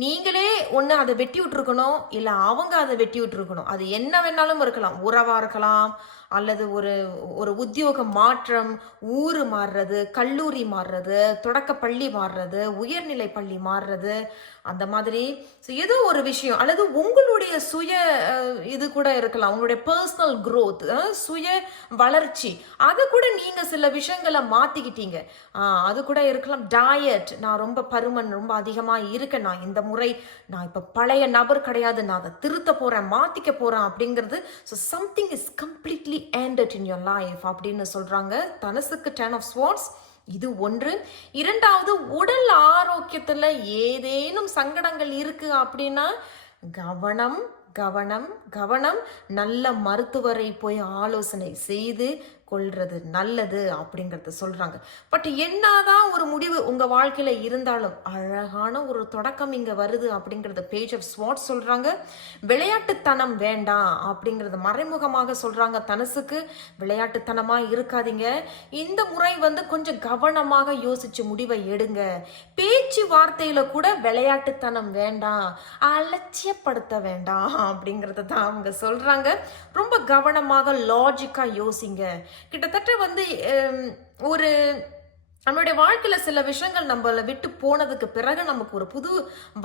நீங்களே ஒன்று அதை வெட்டி விட்டுருக்கணும், இல்லை அவங்க அதை வெட்டி விட்டுருக்கணும். அது என்ன வேணாலும் இருக்கலாம், உறவாக இருக்கலாம், அல்லது ஒரு ஒரு உத்தியோக மாற்றம், ஊர் மாறுறது, கல்லூரி மாறுறது, தொடக்க பள்ளி மாறுறது, உயர்நிலை பள்ளி மாறுறது, அந்த மாதிரி. ஸோ ஏதோ ஒரு விஷயம், அல்லது உங்களுடைய சுய இது கூட இருக்கலாம், உங்களுடைய பர்சனல் க்ரோத், சுய வளர்ச்சி, அது கூட நீங்கள் சில விஷயங்களை மாற்றிக்கிட்டீங்க. அது கூட இருக்கலாம். டயட், நான் ரொம்ப பருமன் ரொம்ப அதிகமாக இருக்கேன், நான் இந்த முறை நான் இப்போ பழைய நபர் கிடையாது, நான் அதை திருத்த போகிறேன், மாற்றிக்க போகிறேன் அப்படிங்கிறது. So something is completely ended in your life அப்படின்னு சொல்றாங்க. தனுசுக்கு 10 of swords. இது ஒன்று. இரண்டாவது, உடல் ஆரோக்கியத்துல ஏதேனும் சங்கடங்கள் இருக்கு அப்படின்னா கவனம் கவனம் கவனம். நல்ல மருத்துவரை போய் ஆலோசனை செய்து கொள்றது நல்லது அப்படிங்கிறத சொல்றாங்க. பட் என்னதான் ஒரு முடிவு உங்க வாழ்க்கையில இருந்தாலும் அழகான ஒரு தொடக்கம் இங்க வருது அப்படிங்கறத பேஜ் ஆஃப் ஸ்வாட்ஸ் சொல்றாங்க. விளையாட்டுத்தனம் வேண்டாம் அப்படிங்கறத மறைமுகமாக சொல்றாங்க. தனுசுக்கு விளையாட்டுத்தனமா இருக்காதீங்க. இந்த முறை வந்து கொஞ்சம் கவனமாக யோசிச்சு முடிவை எடுங்க. பேச்சு வார்த்தையில கூட விளையாட்டுத்தனம் வேண்டாம், அலட்சியப்படுத்த வேண்டாம் அப்படிங்கறத தான் அவங்க சொல்றாங்க. ரொம்ப கவனமாக லாஜிக்கா யோசிங்க. கிட்டத்தட்ட வந்து ஒரு நம்மளுடைய வாழ்க்கையில சில விஷயங்கள் நம்மளை விட்டு போனதுக்கு பிறகு நமக்கு ஒரு புது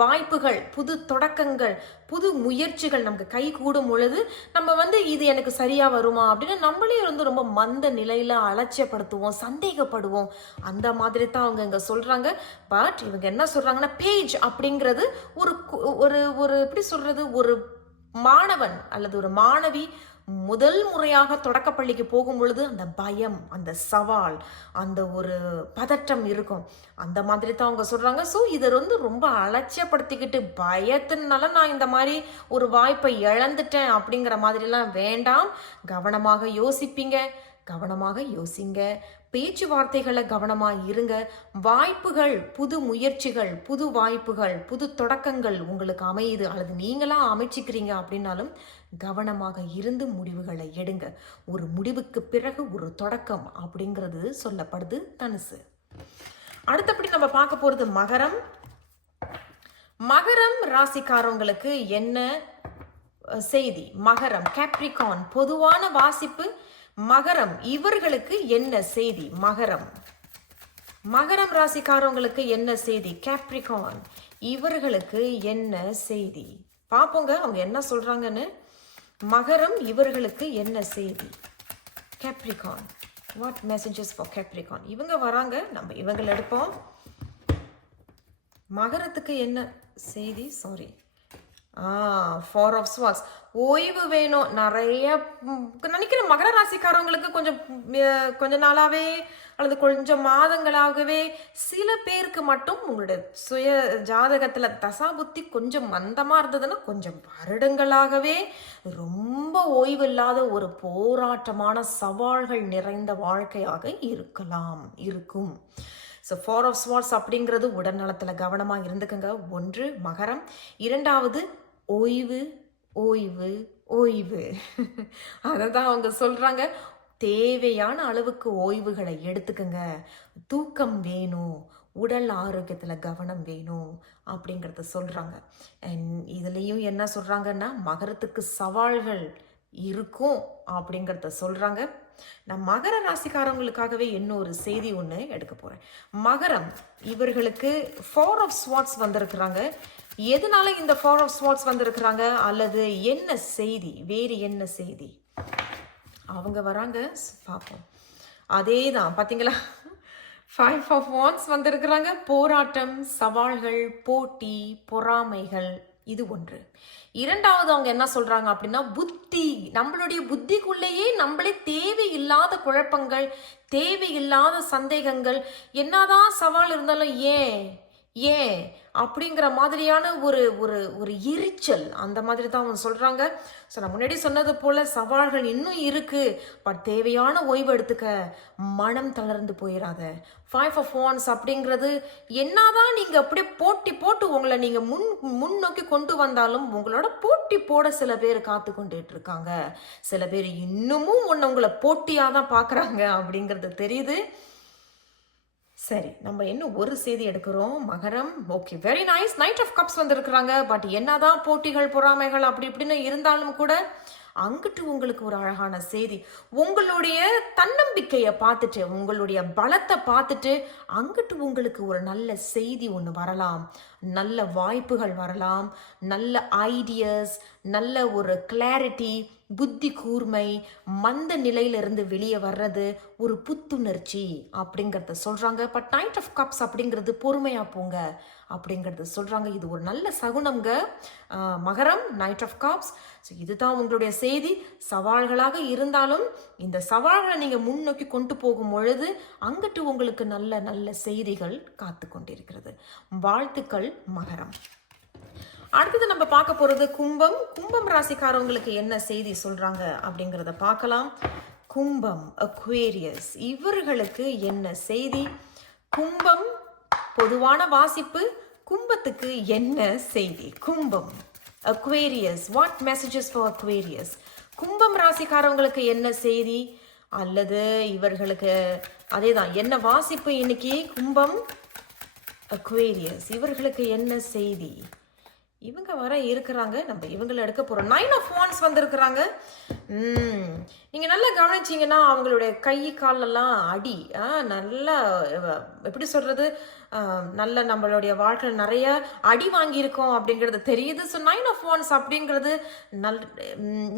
வாய்ப்புகள், புது தொடக்கங்கள், புது முயற்சிகள் நமக்கு கை கூடும் பொழுது நம்ம வந்து இது எனக்கு சரியா வருமா அப்படின்னு நம்மளே வந்து ரொம்ப மந்த நிலையில அலட்சியப்படுத்துவோம், சந்தேகப்படுவோம். அந்த மாதிரி தான் அவங்க இங்க சொல்றாங்க. பட் இவங்க என்ன சொல்றாங்கன்னா, பேஜ் அப்படிங்கிறது ஒரு ஒரு ஒரு எப்படி சொல்றது, ஒரு மாணவன் அல்லது ஒரு மாணவி முதல் முறையாக தொடக்கப்பள்ளிக்கு போகும் பொழுது அந்த பயம், அந்த சவால், அந்த ஒரு பதட்டம் இருக்கும். அந்த மாதிரி தான் அவங்க சொல்றாங்க. ஸோ இதை வந்து ரொம்ப அலட்சியப்படுத்திக்கிட்டு பயத்தினால நான் இந்த மாதிரி ஒரு வாய்ப்பை இழந்துட்டேன் அப்படிங்கிற மாதிரிலாம் வேண்டாம். கவனமாக யோசிப்பீங்க, கவனமாக யோசிங்க, பேச்சுவார்த்தைகளை கவனமாக இருங்க. வாய்ப்புகள், புது முயற்சிகள், புது வாய்ப்புகள், புது தொடக்கங்கள் உங்களுக்கு அமையுது அல்லது நீங்களா அமைச்சிக்கிறீங்க அப்படின்னாலும் கவனமாக இருந்து முடிவுகளை எடுங்க. ஒரு முடிவுக்கு பிறகு ஒரு தொடக்கம் அப்படிங்கிறது சொல்லப்படுது தனுசு. அடுத்தபடி நம்ம பார்க்க போறது மகரம். மகரம் ராசிக்காரங்களுக்கு என்ன செய்தி? மகரம் கேப்ரிகான் பொதுவான வாசிப்பு. மகரம் இவர்களுக்கு என்ன செய்தி? மகரம் ராசிக்காரங்களுக்கு என்ன செய்தி? கேப்ரிகான் இவர்களுக்கு என்ன செய்தி? பார்ப்போங்க அவங்க என்ன சொல்றாங்கன்னு. மகரம் இவர்களுக்கு என்ன செய்தி? Capricorn, what messages for Capricorn? இவங்க வராங்க, நம்ம இவங்களை எடுப்போம். மகரத்துக்கு என்ன செய்தி? Sorry, 4 of swords. ஓய்வு வேணும். நிறைய நினைக்கிறேன் மகர ராசிக்காரவங்களுக்கு கொஞ்ச நாளாவே அல்லது கொஞ்சம் மாதங்களாகவே சில பேருக்கு மட்டும் உங்களுடைய சுய ஜாதகத்துல தசாபுத்தி கொஞ்சம் மந்தமா இருந்ததுன்னா கொஞ்சம் வருடங்களாகவே ரொம்ப ஓய்வு இல்லாத ஒரு போராட்டமான சவால்கள் நிறைந்த வாழ்க்கையாக இருக்கும். ஸோ 4 of swords அப்படிங்கிறது உடல்நலத்தில் கவனமாக இருந்துக்குங்க. 1 மகரம். 2வது ஓய்வு ஓய்வு ஓய்வு. அதை தான் அவங்க சொல்றாங்க. தேவையான அளவுக்கு ஓய்வுகளை எடுத்துக்கங்க. தூக்கம் வேணும், உடல் ஆரோக்கியத்தில் கவனம் வேணும் அப்படிங்கிறத சொல்கிறாங்க. அண்ட் இதுலேயும் என்ன சொல்கிறாங்கன்னா, மகரத்துக்கு சவால்கள் இருக்கும் அப்படிங்கிறத சொல்கிறாங்க. நான் மகர ராசிக்காரங்களுக்காகவே இன்னொரு செய்தி ஒன்று எடுக்க போகிறேன். மகரம் இவர்களுக்கு 4 ஆஃப் ஸ்வாட்ஸ் வந்திருக்கிறாங்க. எதனால இந்த 4 ஆஃப் ஸ்வாட்ஸ் வந்திருக்கிறாங்க, அல்லது என்ன செய்தி, வேறு என்ன செய்தி அவங்க வராங்க பார்ப்போம். அதே தான் பார்த்தீங்களா, 5 ஆஃப் வாண்ட்ஸ் வந்திருக்கிறாங்க. போராட்டம், சவால்கள், போட்டி, பொறாமைகள், இது ஒன்று. இரண்டாவது அவங்க என்ன சொல்றாங்க அப்படின்னா, புத்தி, நம்மளுடைய புத்திக்குள்ளேயே நம்மளே தேவையில்லாத குழப்பங்கள், தேவையில்லாத சந்தேகங்கள், என்னதான் சவால் இருந்தாலும் ஏன் அப்படிங்கிற மாதிரியான ஒரு ஒரு ஒரு எரிச்சல், அந்த மாதிரி தான் அவங்க சொல்றாங்க. ஸோ நான் முன்னாடி சொன்னது போல சவால்கள் இன்னும் இருக்கு, பட் தேவையான ஓய்வு எடுத்துக்க, மனம் தளர்ந்து போயிடாத. 5 ஆஃப் வாண்ட்ஸ் அப்படிங்கிறது என்னதான் நீங்க அப்படியே போட்டி போட்டு உங்களை நீங்க முன்னோக்கி கொண்டு வந்தாலும் உங்களோட போட்டி போட சில பேர் காத்து கொண்டுட்டு இருக்காங்க. சில பேர் இன்னமும் உங்களை போட்டியாக தான் பார்க்குறாங்க அப்படிங்கிறது தெரியுது. சரி, நம்ம இன்னும் ஒரு செய்தி எடுக்கிறோம். மகரம், okay, very nice. Knight of cups வந்திருக்கிறாங்க. பட் என்னதான் போட்டிகள், பொறாமைகள் அப்படி இப்படின்னு இருந்தாலும் கூட அங்கிட்டு உங்களுக்கு ஒரு அழகான செய்தி. உங்களுடைய தன்னம்பிக்கையை பார்த்துட்டு, உங்களுடைய பலத்தை பார்த்துட்டு அங்கிட்டு உங்களுக்கு ஒரு நல்ல செய்தி ஒன்று வரலாம். நல்ல வாய்ப்புகள் வரலாம், நல்ல ஐடியாஸ், நல்ல ஒரு கிளாரிட்டி, புத்தி கூர்மை, மந்த நிலையிலிருந்து வெளியே வர்றது, ஒரு புத்துணர்ச்சி அப்படிங்கிறத சொல்றாங்க. பட் நைட் ஆஃப் கப்ஸ் அப்படிங்கிறது பொறுமையா போங்க அப்படிங்கிறது சொல்றாங்க. இது ஒரு நல்ல சகுனம்ங்க. மகரம், நைட் ஆஃப் கப்ஸ். ஸோ இதுதான் உங்களுடைய செய்தி. சவால்களாக இருந்தாலும் இந்த சவால்களை நீங்க முன்னோக்கி கொண்டு போகும் பொழுது அங்கிட்டு உங்களுக்கு நல்ல நல்ல செய்திகள் காத்து கொண்டிருக்கிறது. வாழ்த்துக்கள் மகரம். அடுத்தது நம்ம பார்க்க போறது கும்பம். கும்பம் ராசிக்காரவங்களுக்கு என்ன செய்தி சொல்றாங்க அப்படிங்கிறத பார்க்கலாம். கும்பம், அக்வேரியஸ், இவர்களுக்கு என்ன செய்தி? கும்பம் பொதுவான வாசிப்பு. கும்பத்துக்கு என்ன செய்தி? கும்பம், Aquarius, what messages for Aquarius? கும்பம் ராசிக்காரவங்களுக்கு என்ன செய்தி, அல்லது இவர்களுக்கு அதே தான் என்ன வாசிப்பு இன்னைக்கு? கும்பம், அக்வேரியஸ், இவர்களுக்கு என்ன செய்தி? இவங்க வர இருக்கிறாங்க, நம்ம இவங்களை எடுக்க போறோம். 9 ஆஃப் வாண்ட்ஸ் வந்திருக்கிறாங்க. நீங்க நல்லா கவனிச்சீங்கன்னா அவங்களுடைய கை காலெல்லாம் அடி, நல்லா எப்படி சொல்றது, நல்ல நம்மளுடைய வாழ்க்கையில் நிறைய அடி வாங்கியிருக்கோம் அப்படிங்கிறது தெரியுது. ஸோ 9 ஆஃப் வாண்ட்ஸ் அப்படிங்கிறது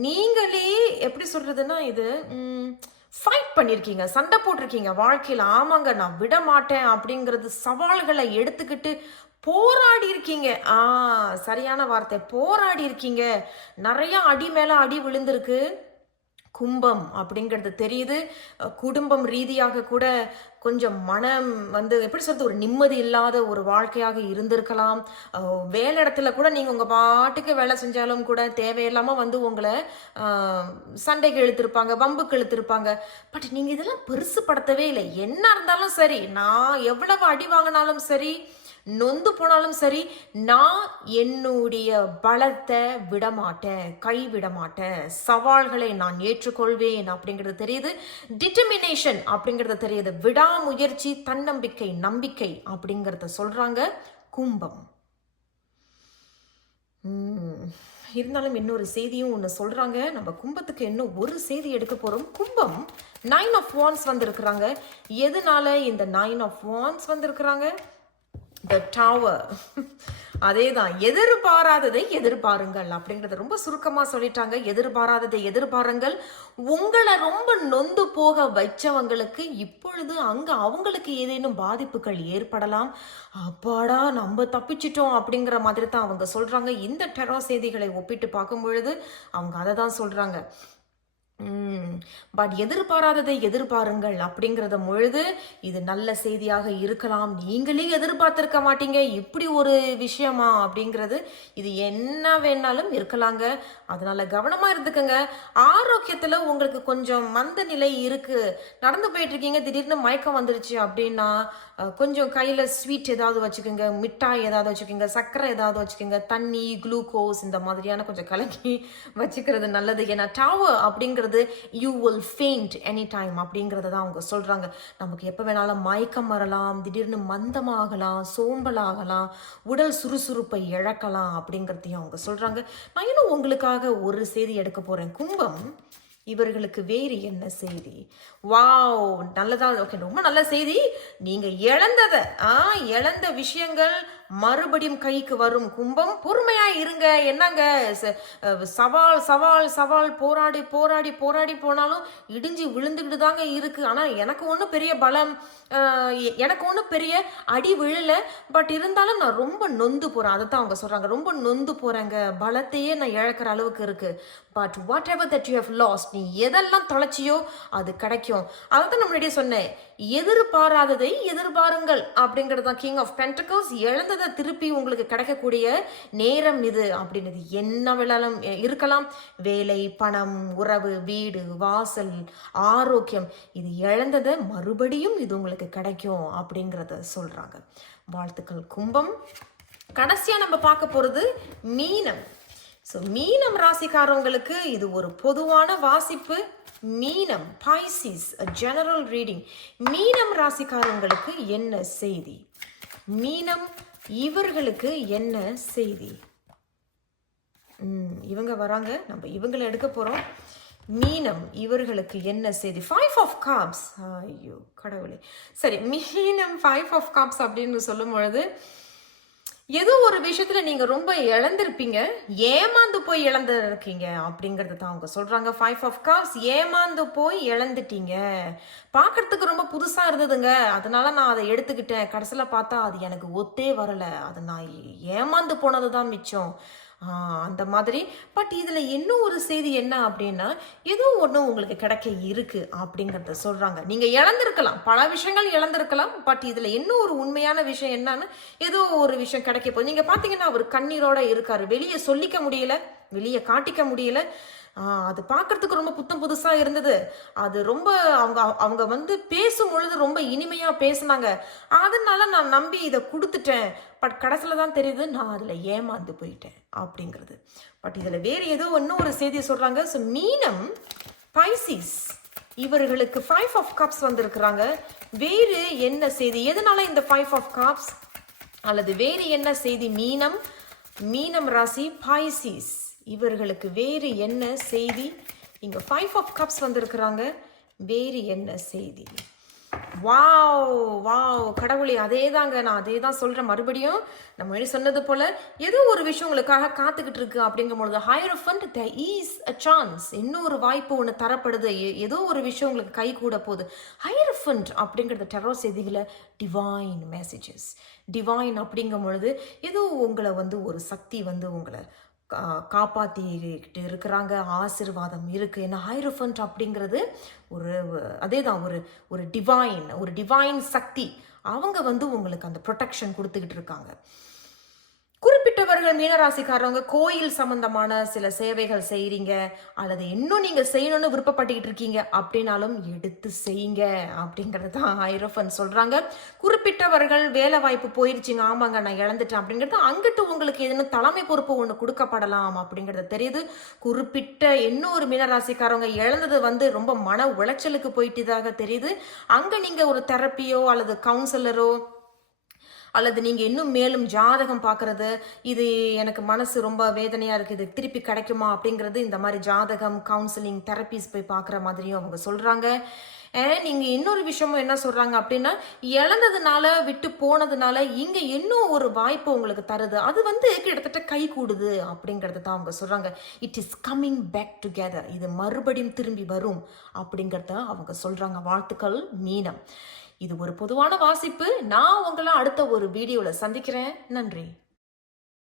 நீங்களே எப்படி சொல்றதுன்னா, இது ஃபைட் பண்ணியிருக்கீங்க, சண்டை போட்டிருக்கீங்க வாழ்க்கையில். ஆமாங்க, நான் விட மாட்டேன் அப்படிங்கிறது, சவால்களை எடுத்துக்கிட்டு போராடி இருக்கீங்க. சரியான வார்த்தை, போராடி இருக்கீங்க. நிறைய அடி மேல அடி விழுந்திருக்கு கும்பம் அப்படிங்கிறது தெரியுது. குடும்பம் ரீதியாக கூட கொஞ்சம் மனம் எப்படி சொல்றது, ஒரு நிம்மதி இல்லாத ஒரு வாழ்க்கையாக இருந்திருக்கலாம். வேலை இடத்துல கூட நீங்க உங்க பாட்டுக்கு வேலை செஞ்சாலும் கூட தேவையில்லாம உங்களை சண்டைக்கு இழுத்திருப்பாங்க, வம்புக்கு இழுத்திருப்பாங்க. பட் நீங்க இதெல்லாம் பெருசு படுத்தவே இல்லை. என்ன இருந்தாலும் சரி, நான் எவ்வளவு அடி வாங்கினாலும் சரி, நொந்து போனாலும் சரி, நான் என்னுடைய பலத்தை விடமாட்டேன், கைவிட மாட்டேன், சவால்களை நான் ஏற்றுக்கொள்வேன் அப்படிங்கிறது தெரியுது. டிட்டர்மினேஷன் அப்படிங்கிறது தெரியுது. விடாமுயற்சி, தன்னம்பிக்கை, நம்பிக்கை அப்படிங்கிறத சொல்றாங்க கும்பம். இருந்தாலும் இன்னொரு செய்தியும் ஒன்று சொல்றாங்க. நம்ம கும்பத்துக்கு இன்னும் ஒரு செய்தி எடுக்க போறோம். கும்பம் 9 ஆஃப் வாண்ட்ஸ் வந்திருக்கிறாங்க. எதனால இந்த 9 ஆஃப் வாண்ட்ஸ் வந்திருக்கிறாங்க? The Tower. அதே தான், எதிர்பாராததை எதிர்பாருங்கள் அப்படிங்கிறத ரொம்ப சுருக்கமாக சொல்லிட்டாங்க. எதிர்பாராததை எதிர்பாருங்கள். உங்களை ரொம்ப நொந்து போக வச்சவங்களுக்கு இப்பொழுது அங்கே அவங்களுக்கு ஏதேனும் பாதிப்புகள் ஏற்படலாம். அப்பாடா, நம்ம தப்பிச்சிட்டோம் அப்படிங்கிற மாதிரி தான் அவங்க சொல்கிறாங்க. இந்த டெரோ செய்திகளை ஒப்பிட்டு பார்க்கும் பொழுது அவங்க அதை தான் சொல்கிறாங்க. பட் எதிர்பாராததை எதிர்பாருங்கள் அப்படிங்கிறத பொழுது இது நல்ல செய்தியாக இருக்கலாம். நீங்களே எதிர்பார்த்திருக்க மாட்டீங்க இப்படி ஒரு விஷயமா அப்படிங்கிறது. இது என்ன வேணாலும் இருக்கலாங்க. அதனால கவனமா இருந்துக்கங்க. ஆரோக்கியத்துல உங்களுக்கு கொஞ்சம் மந்த நிலை இருக்கு, நடந்து போயிட்டு இருக்கீங்க, திடீர்னு மயக்கம் வந்துருச்சு அப்படின்னா கொஞ்சம் கையில் ஸ்வீட் ஏதாவது வச்சுக்கோங்க, மிட்டாய் ஏதாவது வச்சுக்கோங்க, சர்க்கரை ஏதாவது வச்சுக்கோங்க, தண்ணி, குளுக்கோஸ் இந்த மாதிரியான கொஞ்சம் கலக்கி வச்சுக்கிறது நல்லது. ஏன்னா டவர் அப்படிங்கிறது you will faint any time அப்படிங்கிறத தான் அவங்க சொல்கிறாங்க. நமக்கு எப்போ வேணாலும் மயக்கம் வரலாம், திடீர்னு மந்தமாகலாம், சோம்பலாகலாம், உடல் சுறுசுறுப்பை இழக்கலாம் அப்படிங்கிறதையும் அவங்க சொல்கிறாங்க. நான் இன்னும் உங்களுக்காக ஒரு செய்தி எடுக்க போகிறேன். கும்பம் இவர்களுக்கு வேறு என்ன செய்தி? வாவ், நல்லதா, ஓகே, ரொம்ப நல்ல செய்தி. நீங்க இழந்த விஷயங்கள் மறுபடியும் கைக்கு வரும். கும்பம், பொறுமையா இருங்க. என்னங்க சவால் சவால் சவால், போராடி போராடி போராடி போனாலும் இடிஞ்சு விழுந்துக்கிட்டு தாங்க இருக்கு. ஆனா எனக்கு ஒன்றும் பெரிய பலம், எனக்கு ஒன்றும் பெரிய அடி விழல. பட் இருந்தாலும் நான் ரொம்ப நொந்து போறேன். அதை தான் அவங்க சொல்றாங்க. ரொம்ப நொந்து போறேங்க, பலத்தையே நான் இழக்கிற அளவுக்கு இருக்கு. But whatever that you have lost, நீ எதெல்லாம் தொலைச்சியோ அது கிடைக்கும். அதை தான் முன்னாடியே சொன்னேன். எதிர்பாராததை எதிர்பாருங்கள் அப்படிங்கிறது தான் கிங் ஆஃப் பென்டக்கிள்ஸ். இழந்ததை திருப்பி உங்களுக்கு கிடைக்கக்கூடிய நேரம் இது அப்படின்றது. என்ன வேணாலும் இருக்கலாம். வேலை, பணம், உறவு, வீடு, வாசல், ஆரோக்கியம், இது இழந்ததை மறுபடியும் இது உங்களுக்கு கிடைக்கும் அப்படிங்கிறத சொல்றாங்க. வாழ்த்துக்கள் கும்பம். கடைசியா நம்ம பார்க்க போறது மீனம். ஸோ மீனம் ராசிக்காரவங்களுக்கு இது ஒரு பொதுவான வாசிப்பு. மீனம், பைசிஸ், ஜெனரல் ரீடிங். மீனம் ராசிக்காரவங்களுக்கு என்ன செய்தி? மீனம் இவர்களுக்கு என்ன செய்தி? இவங்க வராங்க, நம்ம இவங்களை எடுக்க போறோம். மீனம் இவர்களுக்கு என்ன செய்தி? 5 of cups. ஐயோ கடவுளே. சரி, மீனம் 5 of cups அப்படின்னு சொல்லும் பொழுது ஏதோ ஒரு விஷயத்துல நீங்க ரொம்ப இழந்திருப்பீங்க, ஏமாந்து போய் இழந்திருக்கீங்க அப்படிங்கறது தான் அவங்க சொல்றாங்க. 5 of cups, ஏமாந்து போய் இழந்துட்டீங்க. பார்க்கறதுக்கு ரொம்ப புதுசா இருந்ததுங்க, அதனால நான் அதை எடுத்துக்கிட்டேன். கடைசியில பார்த்தா அது எனக்கு ஒத்தே வரல, அது நான் ஏமாந்து போனதுதான் மிச்சம், அந்த மாதிரி. பட் இதுல இன்னும் ஒரு செய்தி என்ன அப்படின்னா, ஏதோ ஒண்ணு உங்களுக்கு கிடைக்க இருக்கு அப்படிங்கறத சொல்றாங்க. நீங்க இழந்திருக்கலாம், பல விஷயங்கள் இழந்திருக்கலாம். பட் இதுல இன்னும் ஒரு உண்மையான விஷயம் என்னன்னா, ஏதோ ஒரு விஷயம் கிடைக்க போகுது. நீங்க பாத்தீங்கன்னா அவர் கண்ணீரோட இருக்காரு, வெளியே சொல்லிக்க முடியல, வெளியே காட்டிக்க முடியல. அது பார்க்கறதுக்கு ரொம்ப புத்தம் புதுசா இருந்தது. அது ரொம்ப அவங்க வந்து பேசும் பொழுது ரொம்ப இனிமையா பேசினாங்க. அதனால நான் நம்பி இதை கொடுத்துட்டேன். பட் கடைசியில தான் தெரியுது நான் அதுல ஏமாந்து போயிட்டேன் அப்படிங்கிறது. பட் இதுல வேற ஏதோ இன்னும் ஒரு செய்தியை சொல்றாங்க. ஸோ மீனம், பைசிஸ் இவர்களுக்கு 5 of cups வந்திருக்கிறாங்க. வேறு என்ன செய்தி? எதனால இந்த 5 of cups? அல்லது வேறு என்ன செய்தி? மீனம் ராசி, பைசிஸ் இவர்களுக்கு வேறு என்ன செய்தி? இங்க 5 of cups வந்திருக்கிறாங்க. வேறு என்ன செய்தி? வாவ் கடவுளே, அதே தாங்க, நான் அதே தான் சொல்றேன். மறுபடியும் நம்ம சொன்னது போல ஏதோ ஒரு விஷயம் உங்களுக்காக காத்துக்கிட்டு இருக்கு அப்படிங்கும் பொழுது ஹையரஃபண்ட், there is a chance, இன்னொரு வாய்ப்பு ஒன்று தரப்படுது. ஏதோ ஒரு விஷயம் உங்களுக்கு கை கூட போகுது. ஹையரஃபண்ட் அப்படிங்கிறது டெரோ செய்திகளை டிவைன் மெசேஜஸ். டிவைன் அப்படிங்கும் பொழுது ஏதோ உங்களை வந்து ஒரு சக்தி வந்து உங்களை காப்பாற்றிக்கிட்டு இருக்கிறாங்க, ஆசீர்வாதம் இருக்குது. ஏன்னா ஹையரஃபண்ட் அப்படிங்கிறது அதே தான் ஒரு டிவைன் சக்தி. அவங்க வந்து உங்களுக்கு அந்த ப்ரொடெக்ஷன் கொடுத்துக்கிட்டு இருக்காங்க. குறிப்பிட்டவர்கள் மீனராசிக்காரவங்க கோயில் சம்பந்தமான சில சேவைகள் செய்கிறீங்க, அல்லது இன்னும் நீங்கள் செய்யணும்னு விருப்பப்பட்டுக்கிட்டு இருக்கீங்க அப்படின்னாலும் எடுத்து செய்யுங்க அப்படிங்கிறது தான் ஹையரஃபண்ட் சொல்கிறாங்க. குறிப்பிட்டவர்கள் வேலை வாய்ப்பு போயிருச்சுங்க, ஆமாங்க நான் இழந்துட்டேன் அப்படிங்கிறது, அங்கிட்டு உங்களுக்கு எதுன்னு தலைமை பொறுப்பு ஒன்று கொடுக்கப்படலாம் அப்படிங்கிறது தெரியுது. குறிப்பிட்ட இன்னொரு மீனராசிக்காரவங்க இழந்தது வந்து ரொம்ப மன உளைச்சலுக்கு போயிட்டதாக தெரியுது. அங்கே நீங்கள் ஒரு தெரப்பியோ அல்லது கவுன்சிலரோ அல்லது நீங்கள் இன்னும் மேலும் ஜாதகம் பார்க்குறது, இது எனக்கு மனசு ரொம்ப வேதனையாக இருக்குது, இது திருப்பி கிடைக்குமா அப்படிங்கிறது, இந்த மாதிரி ஜாதகம், கவுன்சிலிங், தெரப்பிஸ் போய் பார்க்குற மாதிரியும் அவங்க சொல்கிறாங்க. நீங்கள் இன்னொரு விஷயமும் என்ன சொல்கிறாங்க அப்படின்னா, இழந்ததுனால விட்டு போனதுனால இங்கே இன்னும் ஒரு வாய்ப்பு உங்களுக்கு தருது, அது வந்து கிட்டத்தட்ட கை கூடுது அப்படிங்கிறது தான் அவங்க சொல்கிறாங்க. It is coming back together, இது மறுபடியும் திரும்பி வரும் அப்படிங்கிறத அவங்க சொல்கிறாங்க. வாழ்த்துக்கள் மீனம். இது ஒரு பொதுவான வாசிப்பு. நான் உங்களை அடுத்த ஒரு வீடியோவில் சந்திக்கிறேன். நன்றி.